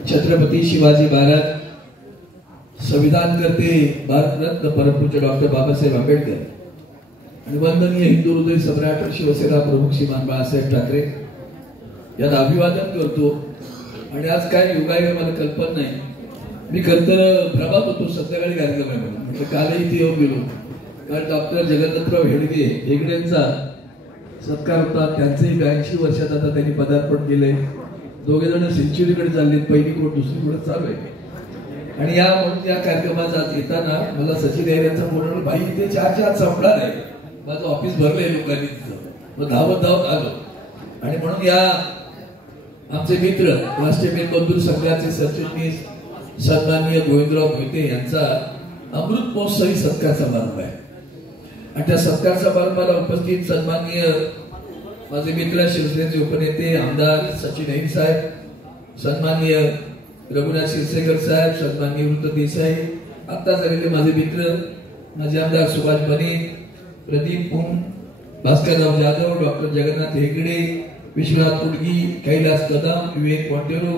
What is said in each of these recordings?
छत्रपती शिवाजी महाराज, संविधान करते भारतरत्न परमपूज्य डॉक्टर बाबासाहेब आंबेडकर आणि वंदनीय हिंदू हृदय सम्राट शिवसेना प्रमुख श्रीमान बाळासाहेब ठाकरे यांना अभिवादन करतो। आणि आज काय योगायोग मला कल्पना नाही, मी खरं तर प्रभात होतो, संध्याकाळी कार्यक्रम आहे म्हणजे कालही इथे येऊन गेलो, कारण डॉक्टर जगन्नाथराव हेगडेंचा सत्कार होता। त्यांचेही 82 वर्षात आता त्यांनी पदार्पण केले। दोघे जण सेंचुरीकडे चालले, पहिली कोट दुसरी कोट चालू आहे। आणि म्हणून या कार्यक्रमाचा येताना मला सचिन यांचा फोन आला, भाई इथे 4 संपणार आहे, माझं ऑफिस भरलंय लोकांनी तिथं, मग धावत आलो। आणि म्हणून या आमचे मित्र राष्ट्रीय मजदूर संघाचे सरचिटणीस सन्माननीय गोविंदराव मोहिते यांचा अमृत महोत्सवी सत्कार समारंभ आहे। आणि त्या सत्कार समारंभाला उपस्थित सन्माननीय माझे मित्र शिवसेनेचे उपनेते आमदार सचिन अहिर साहेब, सन्माननीय रघुनाथ क्षीरसागर साहेब, सन्माननीय वृत्त देसाई, आता झालेले माझे मित्र माझे आमदार सुभाष बने, प्रदीप पुन, भास्करराव जाधव, डॉक्टर जगन्नाथ हेगडे, विश्वनाथ उडगी, कैलास कदम, विवेक वाटेरो,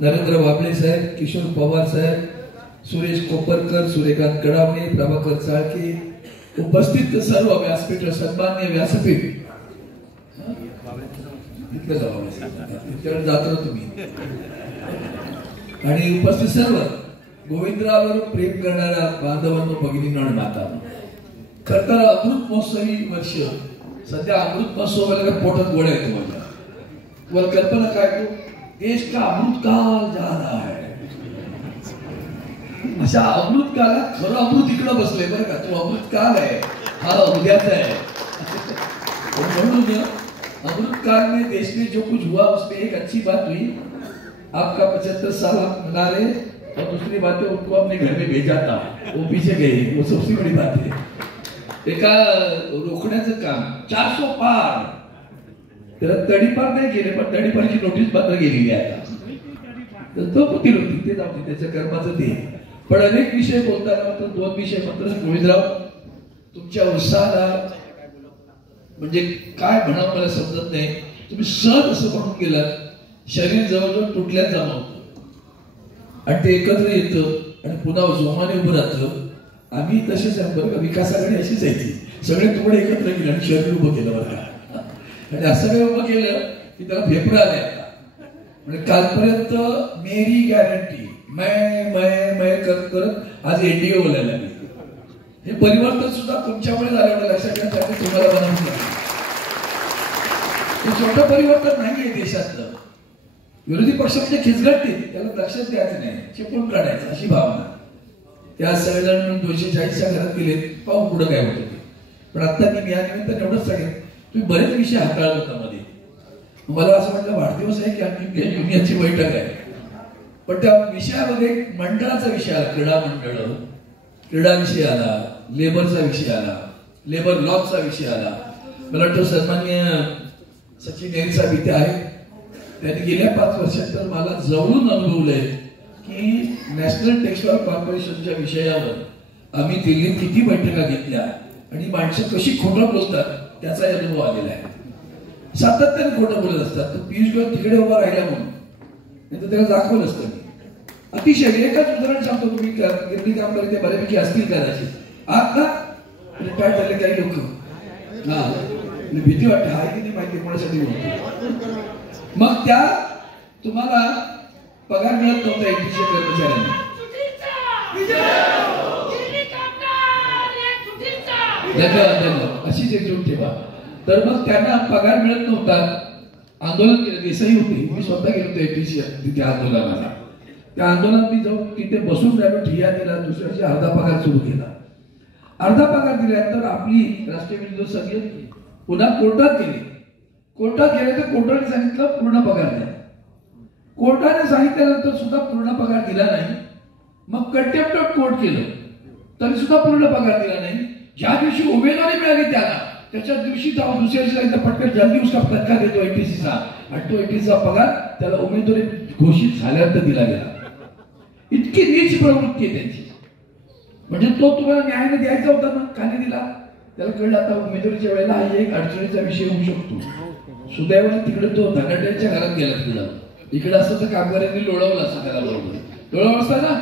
नरेंद्र वाबळे साहेब, किशोर पवार साहेब, सुरेश कोपरकर, सूर्यकांत कडावणे, प्रभाकर चाळके, उपस्थित सर्व व्यासपीठ, सन्माननीय व्यासपीठ जातो तुम्ही, आणि उपस्थित सर्व गोविंदरावर प्रेम करणाऱ्या बांधवांनो, भगिनींनो आणि मातांनो, खरं तर अमृत महोत्सवी वर्ष सध्या अमृत महोत्सवाला पोटात गोळ्या येतो माझ्या, तुम्हाला कल्पना काय, देश का अमृत काल जा रहा है, अशा अमृत काळात खरं अमृत इकडं बसलंय बरं का, तो अमृत काल आहे, हा उद्याचा है। म्हणून अमृत काल में देश में जो कुछ हुआ उसमें एक अच्छी बात हुई, आपका 75 साल मना रहे, और दूसरी बात है उनको अपने घर में भेजा था, वो पीछे गए, वो सबसे बड़ी बात है। एका रोखण्याचं काम 400 पार, त्याला तडीपार नाही केले, पण तडीपारची नोटीस मात्र गेलेली आहे आता, तो होती ते जाऊ त्याच्या कर्माचं ते। पण अनेक विषय बोलताना मात्र 2 विषय मात्र गोविंदराव, तुमच्या उत्साहाला म्हणजे काय म्हणावं मला समजत नाही, तुम्ही सहज असं म्हणून गेलात, शरीर जवळजवळ तुटल्यात जमा होतं आणि ते एकत्र येतं आणि पुन्हा जोमाने उभं राहतं। आम्ही तसेच आहे बरं का, विकासाकडे अशीच यायची, सगळे तुकडे एकत्र केले आणि शरीर उभं केलं बरं का, आणि असं सगळं उभं केलं की त्याला फेफडा आले आता। म्हणजे कालपर्यंत मेरी गॅरंटी मैं करत आज एनडीए बोलायला लागली, हे परिवर्तन सुद्धा तुमच्यामुळे झालं लक्षात घेण्यासाठी तुम्हाला बनवून छोटं परिवर्तन नाहीये देशातलं। विरोधी पक्ष म्हणजे खिचगटते, त्याला लक्षात द्यायचं नाही, चिपळूण काढायचं अशी भावना, त्या सगळेजण 240च्या घरात गेले, पाहू पुढे काय होतं ते। पण आता मी या निमित्ताने एवढंच सांगेन, तुम्ही बरेच विषय हाताळत होता मध्ये, मला असं वाटलं वाढदिवस आहे की आमची युनियनची बैठक आहे, पण त्या विषयामध्ये मंडळाचा विषय आला, क्रीडा मंडळ, क्रीडा विषय आला, लेबरचा विषय आला, लेबर लॉचा विषय आला। मला वाटतं सन्माननीय सचिन अहिर साहेब इथे आहेत, त्यांनी गेल्या 5 वर्षात तर मला जवळून अनुभवलंय की नॅशनल टेक्सटाईल कॉर्पोरेशनच्या विषयावर आम्ही दिल्लीत किती बैठका घेतल्या आणि माणसं कशी खोटं बोलतात त्याचा अनुभव आलेला आहे। सातत्याने खोटं बोलत असतात, तर पियुष गोयल तिकडे उभा राहिला म्हणून, नाही तर त्याला दाखवलं असतं मी। अतिशय एकच उदाहरण सांगतो, तुम्ही गिरणी कामगार ते बऱ्यापैकी असतील कदाचित, आता रिटायर झाले काही लोक, हा भीती वाटते, हाय की नाही माहिती कोणासाठी बोलतो, मग त्या तुम्हाला पगार मिळत नव्हता एनटीसीच्या कर्मचाऱ्यांना, अशीच एकजूट ठेवा। तर मग त्यांना पगार मिळत नव्हता, आंदोलन केलं, देसाई होते, मी स्वतः गेलो होतो एनटीसी तिथे आंदोलनाला, त्या आंदोलनात मी जाऊन तिथे बसून राहिलो, ठिया दिला, दुसऱ्या दिवशी अर्धा पगार सुरू केला। अर्धा पगार दिल्यानंतर आपली राष्ट्रीय मजदूर संघ पुन्हा कोर्टात गेली, कोर्टात गेले तर कोर्टाने सांगितलं पूर्ण पगार द्या, कोर्टाने सांगितल्यानंतर सुद्धा पूर्ण पगार दिला नाही, मग कंटेम्प्ट ऑफ कोर्ट केलं तरी सुद्धा पूर्ण पगार दिला नाही। ज्या दिवशी उमेदवारी मिळाली त्याला, त्याच्या दिवशी जाऊन दुसऱ्या दिवशी पटकन जल्दी उसका फटका देतो एनटीसीचा, आणि तो एनटीसीचा पगार त्याला उमेदवारी घोषित झाल्यानंतर दिला गेला। इतकी नीच प्रवृत्ती आहे त्यांची, म्हणजे तो तुम्हाला न्यायाने द्यायचा होता ना, का नाही दिला, त्याला कळलं आता उमेदवारीच्या वेळेला हा एक अडचणीचा विषय होऊ शकतो। सुदैवाने तिकडे तो धनाट्यांच्या घरात गेला, तिकडं इकडे असतं तर कामगारांनी लोळवलं असतं त्याला, बरोबर लोळवलं असतं ना.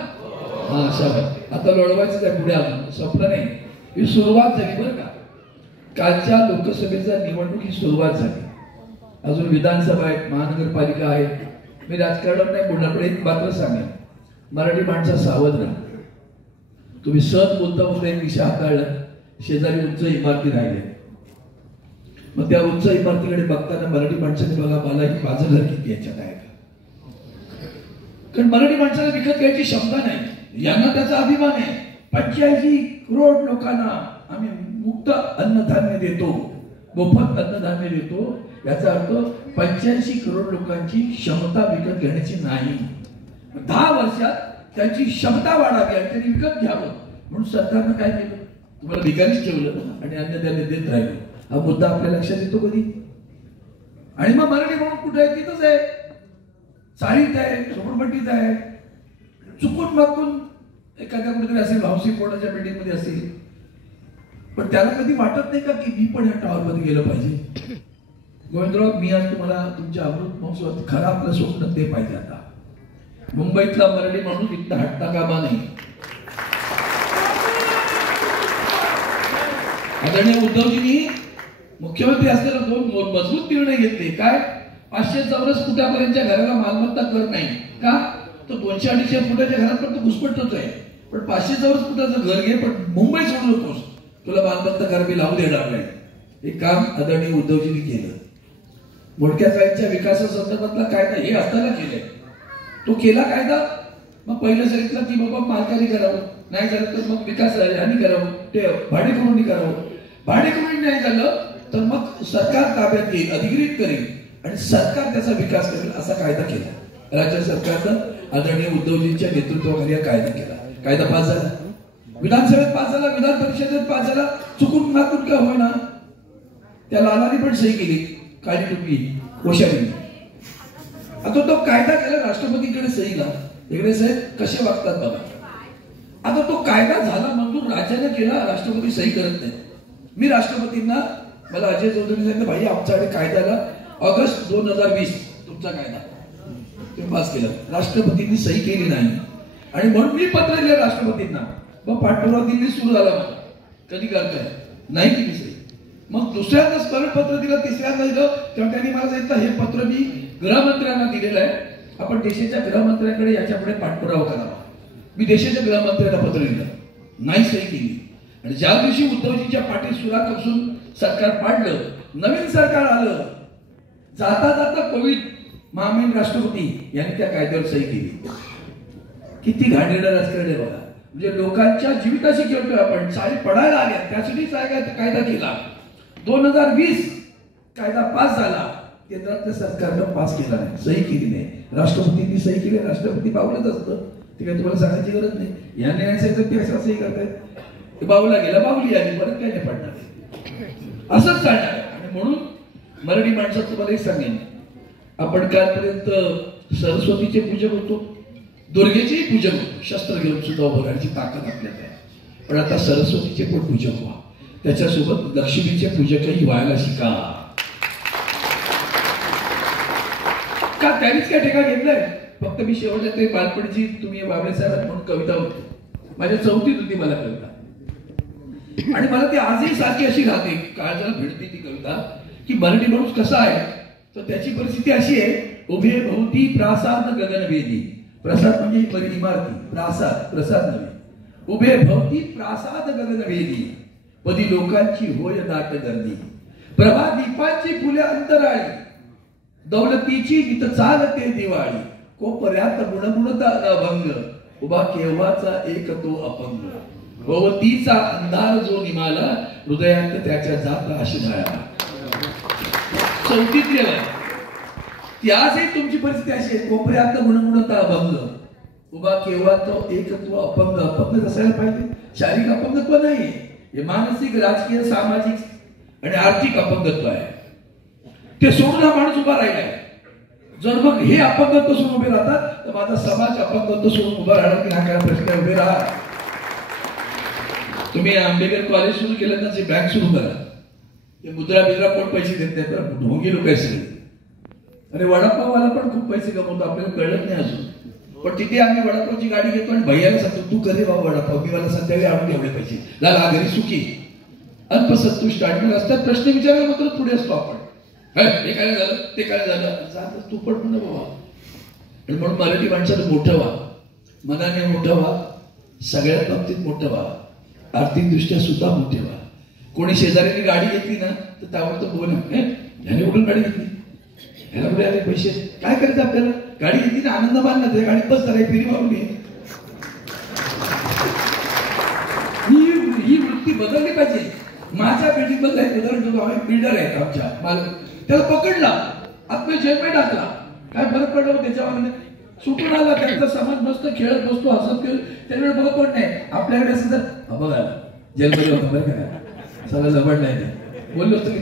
हा शाबास. आता लोळवायचं काय पुढे आलं, स्वप्न नाही, ही सुरुवात झाली बरं का. कालच्या लोकसभेचा निवडणूक ही सुरुवात झाली. अजून विधानसभा आहे, महानगरपालिका आहे. मी राजकारणावर नाही बोलणार, पण एक मात्र सांगेन, मराठी माणसा सावध राहा. तुम्ही सहज बोलता बोलता एक विषय हाताळला, शेजारी उंच इमारती राहिल्या. मग त्या उंच इमारतीकडे बघताना मराठी माणसाने बघा, मला ही माझं घर किती याच्यात आहे का. कारण मराठी माणसाला विकत घ्यायची क्षमता नाही, यांना त्याचा अभिमान आहे. 85 करोड लोकांना आम्ही मुक्त अन्नधान्य देतो, मोफत अन्नधान्य देतो. याचा अर्थ 85 करोड लोकांची क्षमता विकत घेण्याची नाही. 10 वर्षात त्यांची क्षमता वाढावी आणि त्यांनी विकत घ्यावं म्हणून सरकारनं काय केलं, तुम्हाला भिकारीच ठेवलं आणि अन्नधान्य देत राहिलं. हा मुद्दा आपल्या लक्षात येतो कधी. आणि मग मराठी म्हणून कुठे आहे, तिथंच आहे, चाळीत आहे, झोपडपट्टीत आहे. चुकून मागून एखाद्या कुठेतरी असेल, हाऊसिंग बोर्डाच्या बिल्डिंग मध्ये असेल, पण त्याला कधी वाटत नाही का की मी पण या टॉवर मध्ये गेलं पाहिजे. गोविंदराव, मी आज तुम्हाला तुमच्या अमृत महोत्सवात खरं आपलं स्वप्न ते पाहिजे. आता मुंबईतला मराठी माणूस इतका हटता कामा नाही. आदरणीय उद्धवजींनी मुख्यमंत्री असताना 2 मजबूत निर्णय घेतले. काय? 500 चौरस फुटापर्यंतच्या घराला मालमत्ता कर नाही. का? तो 200-250 फुटाच्या घरात पण तो घुसपटतोच आहे. पण 500 चौरस फुटाचं घर घे, पण मुंबई सोडू नकोस, तुला मालमत्ता कर मी लावू देणार नाही. हे काम आदरणीय उद्धवजींनी केलं. मोडक्या चाळीच्या विकासासंदर्भातला कायदा हे असताना केलंय. तो केला कायदा, मग पहिलं सांगितलं की बाबा मालकाने करावं, नाही झालं तर मग विकास यांनी करावं, ते भाडेकरूंनी करावं. भाडेकरूंनी नाही झालं तर मग सरकार ताब्यात घेईल, अधिकृत करेल आणि सरकार त्याचा विकास करेल, असा कायदा केला. राज्य सरकारनं आदरणीय उद्धवजींच्या नेतृत्वाखाली हा कायदा केला. कायदा पास झाला, विधानसभेत पास झाला, विधान परिषदेत पास झाला. चुकून नाकून का होईना त्या लालाने पण सही केली, काळी टोपी कोश्यारी. आता तो कायदा केला, राष्ट्रपतीकडे सहीला. इकडे साहेब कसे वागतात बघा. आता तो कायदा झाला, मंजूर राज्याने केला, राष्ट्रपती सही करत नाही. मी राष्ट्रपतींना, मला अजय चौधरी सांगितलं, भाई आमच्याकडे कायद्याला ऑगस्ट 2020 तुमचा कायदा तुम्ही पास केला, राष्ट्रपतींनी सही केली नाही. आणि म्हणून मी पत्र दिलं राष्ट्रपतींना. मग पाठपुरावा दिल्ली सुरू झाला. मला कधी करताय, नाही केली सही. मग दुसऱ्यांदा स्मरण पत्र दिलं, तिसऱ्यांदा दिलं, तेव्हा त्यांनी मला सांगितलं हे पत्र मी गृहमंत्र्यांना दिलेलं आहे, आपण देशाच्या गृहमंत्र्यांकडे याच्यापुढे पाठपुरावा करावा. मी देशाच्या गृहमंत्र्यांना पत्र दिलं, नाही सही केली. आणि ज्या दिवशी उद्धवजींच्या पाठी सुराख कसून सरकार पाडलं, नवीन सरकार आलं, जाता जाता कोविड महामहिम राष्ट्रपती यांनी त्या कायद्यावर सही केली. किती घाणेरडं राजकारण आहे बघा. म्हणजे लोकांच्या जीविताशी खेळतोय आपण. चाळी पडायला आल्या त्यासाठी कायदा केला. 2020 कायदा पास झाला, केंद्रातल्या सरकारनं पास केला नाही, सही केली नाही. राष्ट्रपतींनी सही केली, राष्ट्रपती बावलत असतं, ते काही तुम्हाला सांगायची गरज नाही. यांनी नाही सांगितलं ते असं सही करतायत, ते बावला गेला, बावली आली, परत काय नाही पडणार, असंच चालणार. आणि म्हणून मराठी माणसाचं तुम्हाला एक सांगेन, आपण कालपर्यंत सरस्वतीचे पूजक होतो, दुर्गेचेही पूजक होतो, शस्त्र घेऊन सुद्धा उभं राहण्याची ताकद आपल्याला आहे. पण आता सरस्वतीचे पण पूजक व्हा, त्याच्यासोबत लक्ष्मीचे पूजकही व्हायला शिका. का त्यांनीच काय ठेका घेतलाय? फक्त मी शेवटच्या ते बालपणीची तुम्ही बाबळे साहेब म्हणून कविता होती, माझ्या 4थीत होती मला कविता, आणि मला ती आजही सारखी अशी राहते, काळजाला भिडते ती कविता, की मराठी माणूस कसा आहे तर त्याची परिस्थिती अशी आहे. उभे भोवती प्रासाद गगनवेदी, प्रसाद म्हणजे बरी इमारती, प्रासाद प्रसाद नव्हे. उभे भोवती प्रासाद गगनवेदी, पदी लोकांची होय दाट गर्दी. प्रभा दीपांची फुले अंतराळी, दौलतीची गीत चालते दिवाळी. कोपऱ्यात गुणगुणता अभंग, उभा केव्हाचा एक तो अपंग. भोवतीचा अंधार जो निमाला, हृदयात त्याच्या जाता अशिमाळा. 4थीतले ती आजही तुमची परिस्थिती अशी आहे. कोपऱ्यात गुणगुणता अभंग, उभा केव्हा तो एक तो अपंग. अपंग असायला पाहिजे, शारीरिक अपंगत्व नाही, हे मानसिक, राजकीय, सामाजिक आणि आर्थिक अपंगत्व आहे. ते सोडून हा माणूस उभा राहिलाय. जर मग हे अपंगत्व सोडून उभे राहतात तर माझा समाज अपंगत्व सोडून उभा राहणार की हा काय प्रश्न. उभे राहा. तुम्ही आंबेडकर कॉलेज सुरू केलं ना, जे बँक सुरू करा, ते मुद्रा बिद्रा कोण पैसे देत नाही, तर ढोंगी लोक आहे सगळे. आणि वडापाववाला पण खूप पैसे कमवतो, आपल्याला कळत नाही अजून. पण तिथे आम्ही वडापावची गाडी घेतो आणि भैयाला सांगतो तू करे बाबा वडापाव, मी मला संध्याकाळी आणून एवढे पैसे झाला घरी सुखी. अल्पसंतुष्ट आणि असतात प्रश्न विचारायला मात्र पुढे असतो आपण. हे काय झालं ते काय झालं, तू पण म्हणा बाबा. आणि म्हणून मराठी माणसानं मोठं व्हा, मनाने मोठं व्हा, सगळ्यात बाबतीत मोठं व्हा, आर्थिक दृष्ट्या सुद्धा मोठे व्हा. कोणी शेजाऱ्याने गाडी घेतली ना तर त्यावर बोल, ह्याने कुठून गाडी घेतली, ह्याला कुठे आले पैसे, काय करायचं आपल्याला, गाडी घेतली ना आनंद मानला त्या गाडीत बस जरा फेरी मारून घे. ही वृत्ती बदलली पाहिजे. माझ्या बिल्डिंग मधला एक उदाहरण देतो. आम्ही बिल्डर आहेत आमच्या मालक, त्याला पकडला, आतमध्ये जेलमध्ये टाकला. काय फरक पडला त्याच्यावर, सुटून आला. त्यांचा समाज मस्त खेळत बसतो, हसत खेळ, त्यावेळेस बघत पण नाही. आपल्याकडे असं तर बघा जेलमध्ये होतं बरं का, सगळं जबड नाही ते बोललो असतो की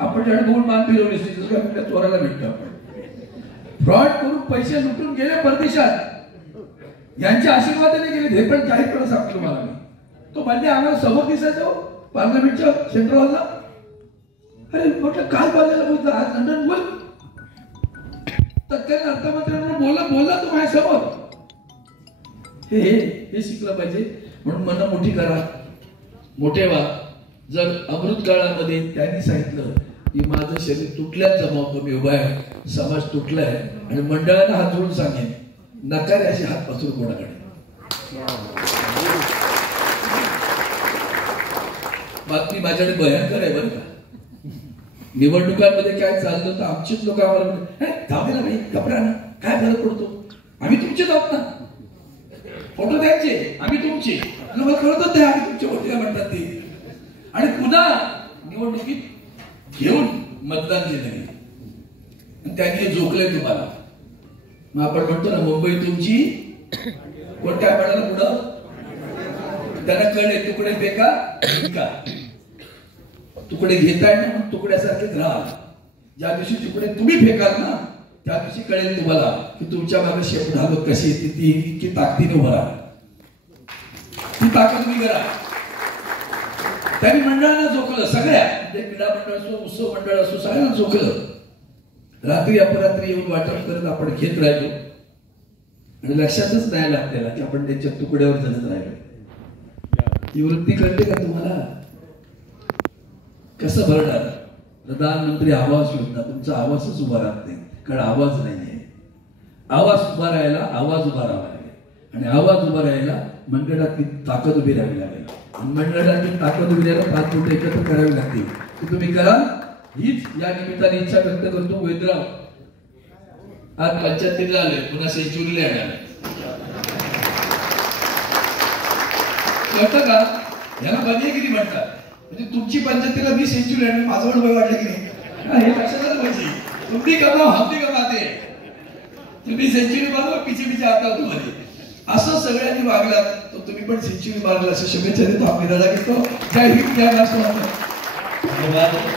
आपण त्याकडे बघून मान फिरवली असते, जसं आपल्या चोराला भेटतो आपण. फ्रॉड करून पैसे लुटून गेले परदेशात, यांच्या आशीर्वादाने गेले. हे पण जाहीरपणे सांगतो मला मी. तो म्हणजे आम्हाला समोर दिसायचो पार्लमेंटच्या सेंट्रल हॉलला. अरे म्हटलं काल बोलायला बोलतो, आज लंडन बोल. तत्कालीन अर्थमंत्र्यांना बोलला तो माझ्यासमोर. हे शिकलं पाहिजे. म्हणून मन मोठी करा, मोठे व्हा. जर अमृत काळामध्ये त्यांनी सांगितलं की माझं शरीर तुटल्याच जमावतो, मी उभा आहे, समाज तुटलाय आणि मंडळानं हात जोडून सांगेन नकारे असे हात पसरू कोणाकडे. बातमी माझ्याकडे भयंकर आहे बरं का. निवडणुकांमध्ये काय चाललं तर आमचेच लोक आम्हाला जाऊ दे ना भाई, घबरा ना, काय फरक पडतो, आम्ही तुमचेच आहोत ना, फोटो द्यायचे आम्ही तुमचे, मला कळतच द्या आम्ही तुमच्या वोटीला म्हणतात ते. आणि पुन्हा निवडणुकीत घेऊन मतदान केलं, त्यांनी झोकले तुम्हाला. मग आपण म्हणतो ना मुंबई तुमची, कोणत्या म्हणाला पुढं त्यांना कळले तुकडे फेका, तुकडे घेताय ना, तुकड्यासारखेच राहा. ज्या दिवशी तुकडे तुम्ही फेकाल ना त्या दिवशी कळेल तुम्हाला की तुमच्या मागे शेप घालत कशी येते, ती इतकी ताकदीने उभा राहा, ती ताकद तुम्ही करा. त्यांनी मंडळांना झोकलं, सगळ्या म्हणजे क्रीडा मंडळ असो, उत्सव मंडळ असो, सगळ्यांना झोकलं. रात्री अपरात्री येऊन वाटप करत आपण घेत राहिलो आणि लक्षातच नाही आलं आपल्याला की आपण त्यांच्या तुकड्यावर जगत राहिलो. ही वृत्ती कळते का तुम्हाला? कसं भरणार? प्रधानमंत्री आवास योजना, तुमचा आवाजच उभा राहत नाही, कारण आवाज नाहीये. आवाज उभा राहायला आवाज उभा राहावा लागेल, आणि आवाज उभा राहायला मंडळातली ताकद उभी राहावी लागेल. आणि मंडळातली ताकद उभी राहायला 5 फूट एकत्र करावी लागतील. की तुम्ही करा, हीच या निमित्ताने इच्छा व्यक्त करतो. वैद्यराव आज 75 आले, पुन्हा सेंचुरीला येणार कळतं का? याला बनियगिरी म्हणतात. म्हणजे तुमची 75 ला मी सेंचुरी आणि माझं पण वय वाटलं की नाही, हे लक्षातच पाहिजे. तुम्ही कमाव हम भी कमाते, तुम्ही सेंचुरी मारला पिछे पिछे आता तुम्हाला. असं सगळ्यांनी वागलात तर तुम्ही पण सेंचुरी मारला, असं शुभेच्छा देतो. आपली दादा घेतो. जय हिंद, जय महाराष्ट्र. धन्यवाद.